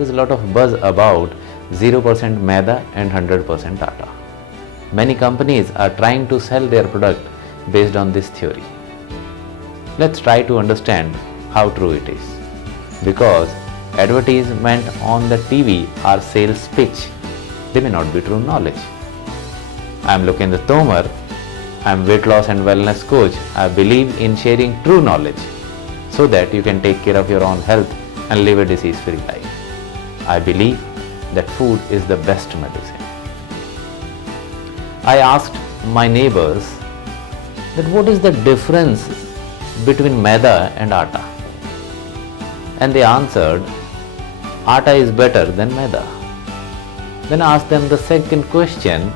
there is a lot of buzz about 0% maida and 100% atta. Many companies are trying to sell their product based on this theory. Let's try to understand how true it is. Because advertisement on the TV are sales pitch. They may not be true knowledge. I am Lokendra Tomar. I am weight loss and wellness coach. I believe in sharing true knowledge so that you can take care of your own health and live a disease-free life. I believe that food is the best medicine. I asked my neighbors that what is the difference between maida and atta, and they answered atta is better than maida. Then I asked them the second question,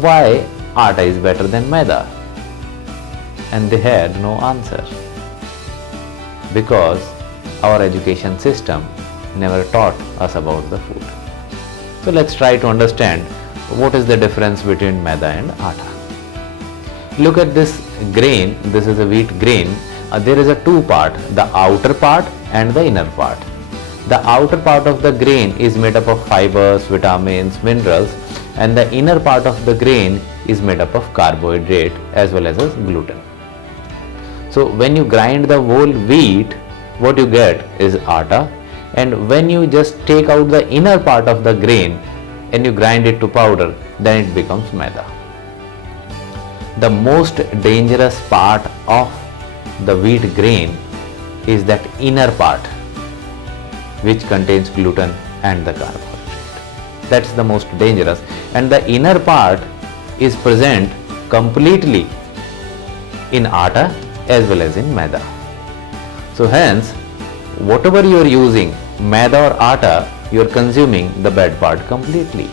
why atta is better than maida, and they had no answer, because our education system never taught us about the food. So let's try to understand what is the difference between maida and atta. Look at this grain. This is a wheat grain. There is a two part, the outer part and the inner part. The outer part of the grain is made up of fibers, vitamins, minerals, and the inner part of the grain is made up of carbohydrate as well as gluten. So when you grind the whole wheat, what you get is atta, and when you just take out the inner part of the grain and you grind it to powder, then it becomes maida. The most dangerous part of the wheat grain is that inner part, which contains gluten and the carbohydrate. That's the most dangerous, and the inner part is present completely in atta as well as in maida. So hence, whatever you are using, maida or atta, you are consuming the bad part completely.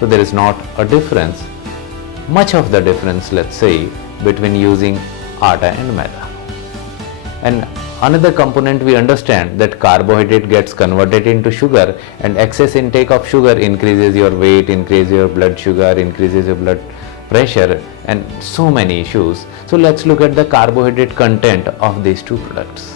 So there is not a difference, much of the difference, let's say, between using atta and maida. And another component, we understand that carbohydrate gets converted into sugar, and excess intake of sugar increases your weight, increases your blood sugar, increases your blood pressure, and so many issues. So let's look at the carbohydrate content of these two products.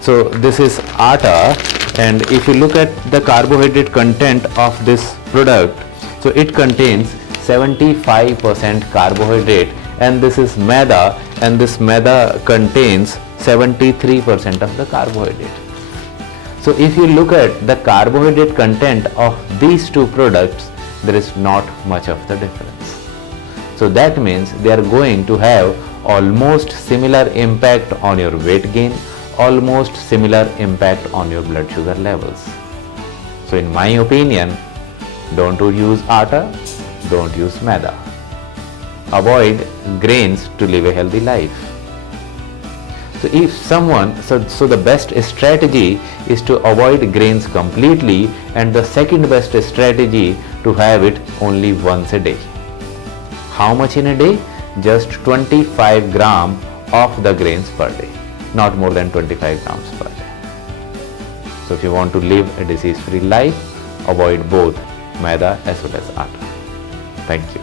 So this is atta, and if you look at the carbohydrate content of this product, so it contains 75% carbohydrate, and this is maida, and this maida contains 73% of the carbohydrate. So if you look at the carbohydrate content of these two products, there is not much of the difference. So that means they are going to have almost similar impact on your weight gain, almost similar impact on your blood sugar levels. So in my opinion, don't use atta, don't use maida. Avoid grains to live a healthy life. So if someone, so the best strategy is to avoid grains completely, and the second best strategy to have it only once a day. How much in a day? Just 25 grams of the grains per day, not more than 25 grams per day. So if you want to live a disease-free life, avoid both maida as well as atta. Thank you.